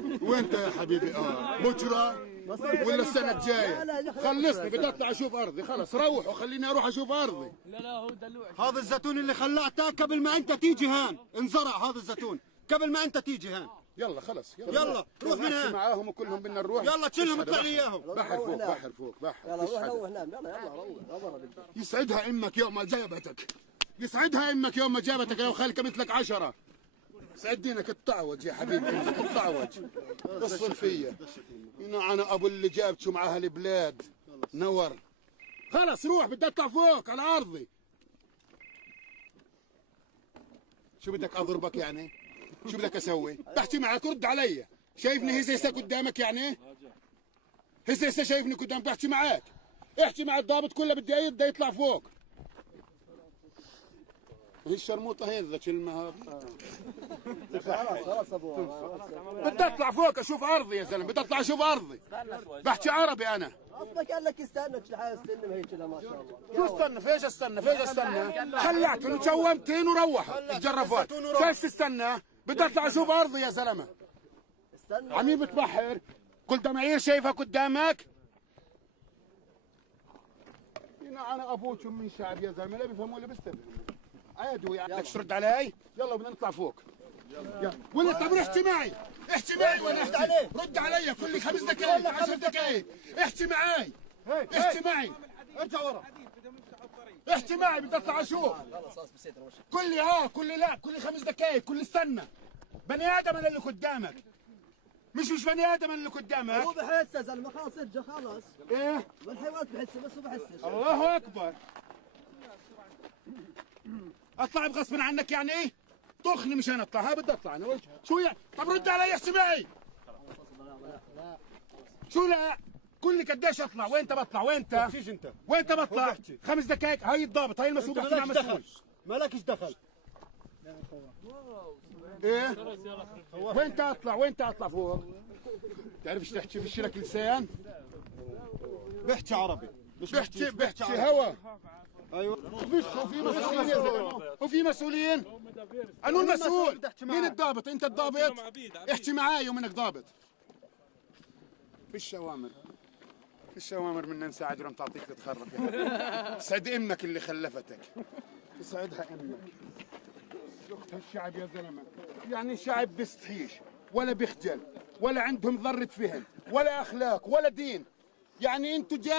وانت يا حبيبي بكره ولا السنه الجايه؟ خلصني، بدي اطلع اشوف ارضي. خلص روح وخليني اروح اشوف ارضي. لا هو دلوع. هذا الزيتون اللي خلعته قبل ما انت تيجي هان انزرع. هذا الزيتون قبل ما انت تيجي هان. يلا خلص يلا روح من هان معاهم وكلهم بدنا نروح. يلا تشيلهم اطلع لي اياهم. بحر فوق يلا روح نوه نام. يلا روح. يسعدها امك يوم ما جابتك. يسعدها امك يوم ما جابتك لو خالك مثلك 10. سعدينك الطعوج يا حبيبي، امك الطعوج. اصفر فيا. انا ابو اللي جابت شو معاها البلاد. نور. خلص روح، بدي اطلع فوق على ارضي. شو بدك اضربك يعني؟ شو بدك اسوي؟ بحكي معك رد علي. شايفني هسه قدامك يعني؟ هسه شايفني قدامك بحكي معك. احكي مع الضابط كله بدي يطلع فوق. هي الشرموطه هي ذا كلمه. خلاص ابو. بدي اطلع فوق اشوف ارضي يا زلمه، بدي اطلع اشوف ارضي. بحكي عربي انا. اصلك قال لك استنى استلم هيك كذا ما شاء الله. شو استنى؟ فيش استنى؟ خلعتهم وشومتين وروحوا الجرافات. فيش تستنى؟ بدي اطلع اشوف ارضي يا زلمه. استنى عمي بتبحر. كل دماعير شايفها قدامك. انا ابوكم من شعب يا زلمه، لا بيفهموا ولا بيستفهموا. عادي يعني. بدك ترد علي؟ يلا بدنا نطلع فوق. يلا. ولا طب احكي معي ولا احكي؟ رد علي كل 5 دقائق 10 دقائق. احكي معي. ارجع ورا. احكي معي بدي اطلع اشوف. كل لي كل لا، كل 5 دقائق، كل استنى. بني ادم انا اللي قدامك. مش بني ادم انا اللي قدامك. هو بحس يا زلمه خلاص ارجع خلاص. ايه؟ والحيوانات بحس بس هو بحسش. الله اكبر. اطلع بغصب عنك يعني ايه؟ طخني مشان اطلع. ها بدي اطلع انا. شو يعني؟ طب رد علي احكي معي. شو لا؟ قل لي قديش اطلع؟ وين بطلع؟ وين انت بطلع؟ 5 دقائق. هاي الضابط، هاي المسؤول. بحكي مع مسؤول. مالكش دخل. ايه؟ وين اطلع فوق؟ تعرفش تحكي فيش لك لسان؟ بحكي عربي. بحكي هوا. ايوه. وفي مسؤولين يا زلمه. وفي مسؤولين. انا المسؤول. مين الضابط؟ انت الضابط؟ احكي معي ومنك ضابط. فيش اوامر منا نساعد ولم تعطيك تتخرف يا حبيبي. سعد امك اللي خلفتك. سعدها امك. شفت هالشعب يا زلمه؟ يعني شعب بيستحيش ولا بيخجل ولا عندهم ذره فهم ولا اخلاق ولا دين. يعني انتوا